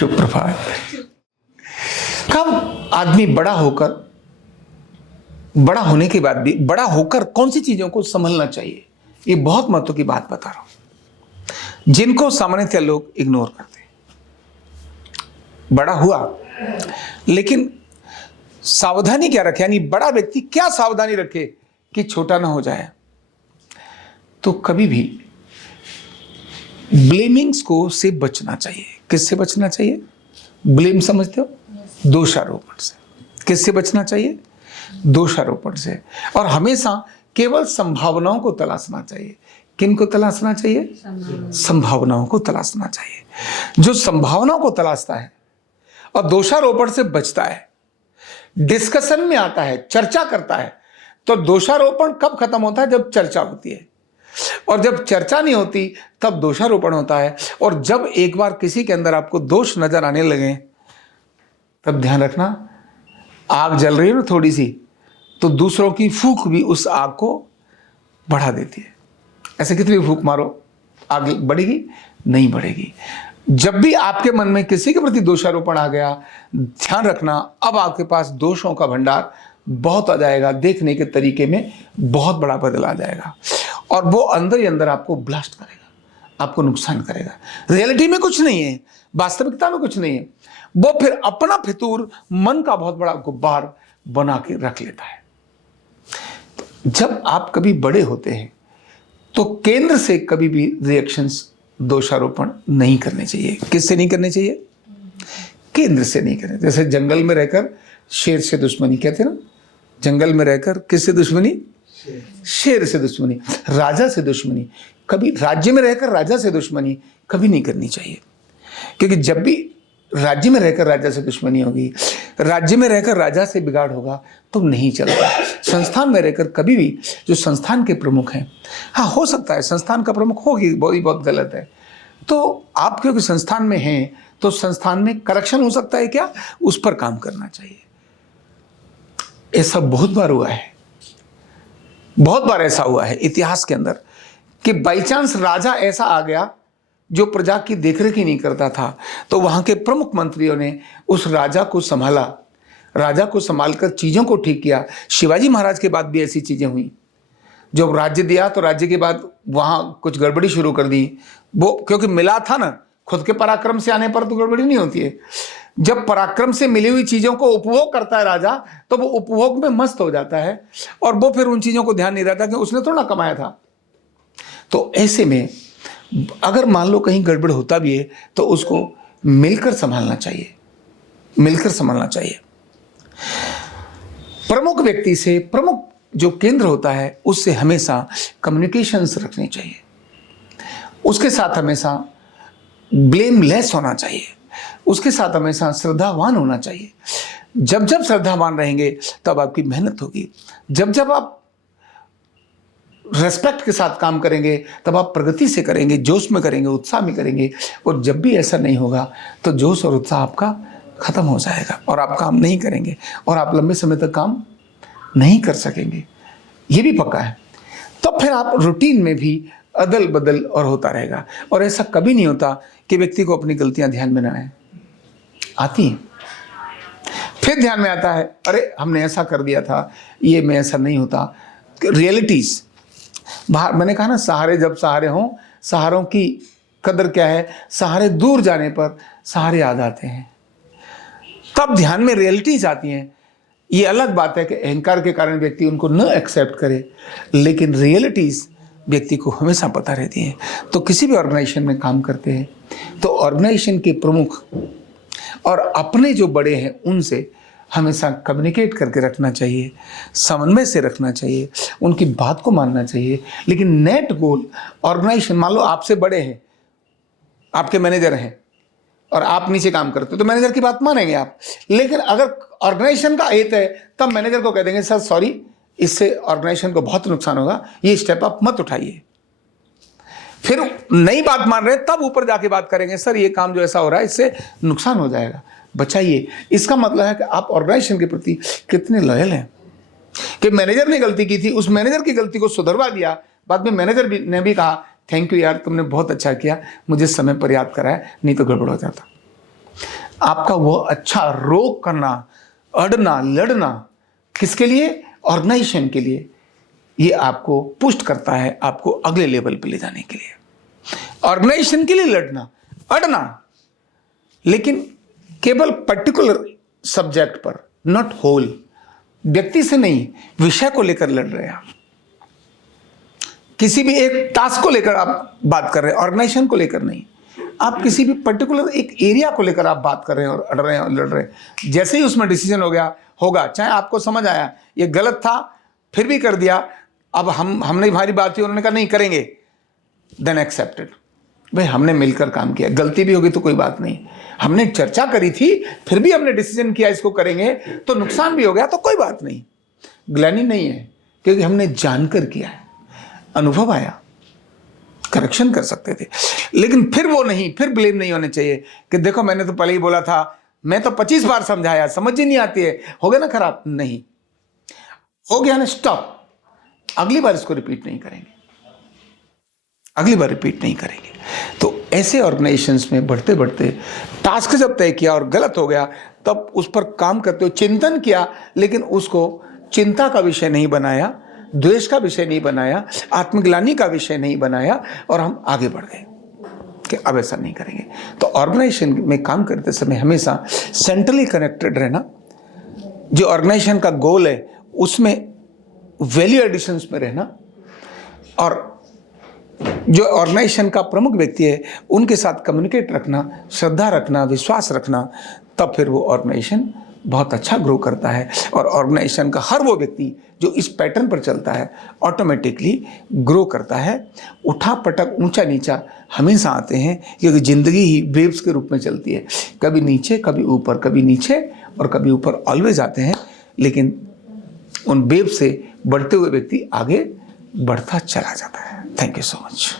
शुभ प्रभात। कब आदमी बड़ा होने के बाद भी बड़ा होकर कौन सी चीजों को संभलना चाहिए, ये बहुत महत्व की बात बता रहा हूं, जिनको सामान्यतः लोग इग्नोर करते हैं। बड़ा हुआ लेकिन सावधानी क्या रखे, यानी बड़ा व्यक्ति क्या सावधानी रखे कि छोटा ना हो जाए। तो कभी भी ब्लेमिंग्स को से बचना चाहिए। किससे बचना चाहिए? ब्लेम समझते हो? दोषारोपण से। किससे बचना चाहिए? दोषारोपण से। और हमेशा केवल संभावनाओं को तलाशना चाहिए। किन को तलाशना चाहिए? संभावनाओं को तलाशना चाहिए। जो संभावनाओं को तलाशता है और दोषारोपण से बचता है, डिस्कशन में आता है, चर्चा करता है, तो दोषारोपण कब खत्म होता है? जब चर्चा होती है। और जब चर्चा नहीं होती तब दोषारोपण होता है। और जब एक बार किसी के अंदर आपको दोष नजर आने लगे, तब ध्यान रखना, आग जल रही है ना थोड़ी सी, तो दूसरों की फूंक भी उस आग को बढ़ा देती है। ऐसे कितनी भी फूंक मारो, आग बढ़ेगी? नहीं बढ़ेगी। जब भी आपके मन में किसी के प्रति दोषारोपण आ गया, ध्यान रखना, अब आपके पास दोषों का भंडार बहुत आ जाएगा। देखने के तरीके में बहुत बड़ा बदल आ जाएगा और वो अंदर ही अंदर आपको ब्लास्ट करेगा, आपको नुकसान करेगा। रियलिटी में कुछ नहीं है, वास्तविकता में कुछ नहीं है। वो फिर अपना फितूर मन का बहुत बड़ा गुब्बार बना के रख लेता है। जब आप कभी बड़े होते हैं तो केंद्र से कभी भी रिएक्शंस, दोषारोपण नहीं करने चाहिए। किससे नहीं करने चाहिए? केंद्र से नहीं करने। जैसे जंगल में रहकर शेर से दुश्मनी, कहते हैं ना, जंगल में रहकर किससे दुश्मनी? शेर से दुश्मनी। राजा से दुश्मनी कभी, राज्य में रहकर राजा से दुश्मनी कभी नहीं करनी चाहिए। क्योंकि जब भी राज्य में रहकर राजा से दुश्मनी होगी, राज्य में रहकर राजा से बिगाड़ होगा, तो नहीं चलता। संस्थान में रहकर कभी भी, जो संस्थान के प्रमुख हैं, हाँ हो सकता है संस्थान का प्रमुख होगी, बहुत गलत है, तो आप क्योंकि संस्थान में हैं तो संस्थान में करेक्शन हो सकता है, क्या उस पर काम करना चाहिए। ऐसा बहुत बार हुआ है, बहुत बार ऐसा हुआ है इतिहास के अंदर कि बाई चांस राजा ऐसा आ गया जो प्रजा की देखरेख ही नहीं करता था, तो वहां के प्रमुख मंत्रियों ने उस राजा को संभाला, राजा को संभालकर चीजों को ठीक किया। शिवाजी महाराज के बाद भी ऐसी चीजें हुई। जब राज्य दिया तो राज्य के बाद वहां कुछ गड़बड़ी शुरू कर दी, वो क्योंकि मिला था ना, खुद के पराक्रम से आने पर तो गड़बड़ी नहीं होती है। जब पराक्रम से मिली हुई चीजों को उपभोग करता है राजा, तो वो उपभोग में मस्त हो जाता है और वो फिर उन चीजों को ध्यान नहीं रहता कि उसने थोड़ा कमाया था। तो ऐसे में अगर मान लो कहीं गड़बड़ होता भी है तो उसको मिलकर संभालना चाहिए, मिलकर संभालना चाहिए। प्रमुख व्यक्ति से, प्रमुख जो केंद्र होता है, उससे हमेशा कम्युनिकेशंस रखनी चाहिए। उसके साथ हमेशा ब्लेमलेस होना चाहिए, उसके साथ हमेशा श्रद्धावान होना चाहिए। जब जब श्रद्धावान रहेंगे तब आपकी मेहनत होगी। जब जब आप रेस्पेक्ट के साथ काम करेंगे तब आप प्रगति से करेंगे, जोश में करेंगे, उत्साह में करेंगे। और जब भी ऐसा नहीं होगा तो जोश और उत्साह आपका खत्म हो जाएगा और आप काम नहीं करेंगे और आप लंबे समय तक काम नहीं कर सकेंगे, ये भी पक्का है। तो फिर आप रूटीन में भी अदल बदल और होता रहेगा। और ऐसा कभी नहीं होता कि व्यक्ति को अपनी गलतियां ध्यान में ना आए, आती हैं। फिर ध्यान में आता है, अरे हमने ऐसा कर दिया था, ये में ऐसा नहीं होता। रियलिटीज बाहर, मैंने कहा ना, सहारे जब सहारे हों, सहारों की कदर क्या है? सहारे दूर जाने पर सहारे याद आते हैं, तब ध्यान में रियलिटीज आती हैं। ये अलग बात है कि अहंकार के कारण व्यक्ति उनको न एक्सेप्ट करे, लेकिन रियलिटीज व्यक्ति को हमेशा पता रहती है। तो किसी भी ऑर्गेनाइजेशन में काम करते हैं तो ऑर्गेनाइजेशन के प्रमुख और अपने जो बड़े हैं उनसे हमेशा कम्युनिकेट करके रखना चाहिए, समन्वय से रखना चाहिए, उनकी बात को मानना चाहिए। लेकिन नेट गोल ऑर्गेनाइजेशन, मान लो आपसे बड़े हैं, आपके मैनेजर हैं और आप नीचे काम करते हो, तो मैनेजर की बात मानेंगे आप। लेकिन अगर ऑर्गेनाइजेशन का हित है तब मैनेजर को कह देंगे, सर सॉरी, इससे ऑर्गेनाइजेशन को बहुत नुकसान होगा, ये स्टेप आप मत उठाइए। फिर नई बात मान रहे तब ऊपर जाके बात करेंगे, सर ये काम जो ऐसा हो रहा है इससे नुकसान हो जाएगा, बचाइए। इसका मतलब है कि आप ऑर्गेनाइजेशन के प्रति कितने लॉयल हैं कि मैनेजर ने गलती की थी, उस मैनेजर की गलती को सुधरवा दिया, बाद में मैनेजर ने भी कहा थैंक यू यार, तुमने बहुत अच्छा किया, मुझे समय पर याद कराया, नहीं तो गड़बड़ हो जाता। आपका वो अच्छा रोक करना, अड़ना, लड़ना, किसके लिए? ऑर्गेनाइजेशन के लिए। ये आपको पुष्ट करता है आपको अगले लेवल पे ले जाने के लिए। ऑर्गेनाइजेशन के लिए लड़ना, अड़ना, लेकिन केवल पर्टिकुलर सब्जेक्ट पर, नॉट होल। व्यक्ति से नहीं, विषय को लेकर लड़ रहे हैं आप। किसी भी एक टास्क को लेकर आप बात कर रहे हैं, ऑर्गेनाइजेशन को लेकर नहीं। आप किसी भी पर्टिकुलर एक एरिया को लेकर आप बात कर रहे हैं और अड़ रहे हैं और लड़ रहे हैं। जैसे ही उसमें डिसीजन हो गया होगा, चाहे आपको समझ आया ये गलत था, फिर भी कर दिया, अब हमने हमारी बात की, उन्होंने कहा नहीं करेंगे, देन एक्सेप्टेड। भाई हमने मिलकर काम किया, गलती भी होगी तो कोई बात नहीं, हमने चर्चा करी थी, फिर भी हमने डिसीजन किया इसको करेंगे, तो नुकसान भी हो गया तो कोई बात नहीं, ग्लानि नहीं है, क्योंकि हमने जानकर किया है, अनुभव आया, करेक्शन कर सकते थे। लेकिन फिर वो नहीं, फिर ब्लेम नहीं होने चाहिए कि देखो मैंने तो पहले ही बोला था, मैं तो 25 बार समझाया, समझ ही नहीं आती है, हो गया ना खराब। नहीं हो गया ना, स्टॉप, अगली बार इसको रिपीट नहीं करेंगे, अगली बार रिपीट नहीं करेंगे। तो ऐसे ऑर्गेनाइजेशंस में बढ़ते बढ़ते टास्क जब तय किया और गलत हो गया, तब उस पर काम करते हुए चिंतन किया, लेकिन उसको चिंता का विषय नहीं बनाया, द्वेष का विषय नहीं बनाया, आत्मग्लानि का विषय नहीं बनाया, और हम आगे बढ़ गए कि अब ऐसा नहीं करेंगे। तो ऑर्गेनाइजेशन में काम करते समय हमेशा सेंट्रली कनेक्टेड रहना, जो ऑर्गेनाइजेशन का गोल है उसमें वैल्यू एडिशंस में रहना, और जो ऑर्गेनाइजेशन का प्रमुख व्यक्ति है उनके साथ कम्युनिकेट रखना, श्रद्धा रखना, विश्वास रखना, तब फिर वो ऑर्गेनाइजेशन बहुत अच्छा ग्रो करता है। और ऑर्गेनाइजेशन का हर वो व्यक्ति जो इस पैटर्न पर चलता है ऑटोमेटिकली ग्रो करता है। उठा पटक, ऊंचा नीचा हमेशा आते हैं, क्योंकि ज़िंदगी ही वेव्स के रूप में चलती है, कभी नीचे कभी ऊपर, कभी नीचे और कभी ऊपर, ऑलवेज आते हैं। लेकिन उन वेव से बढ़ते हुए व्यक्ति आगे बढ़ता चला जाता है। Thank you so much.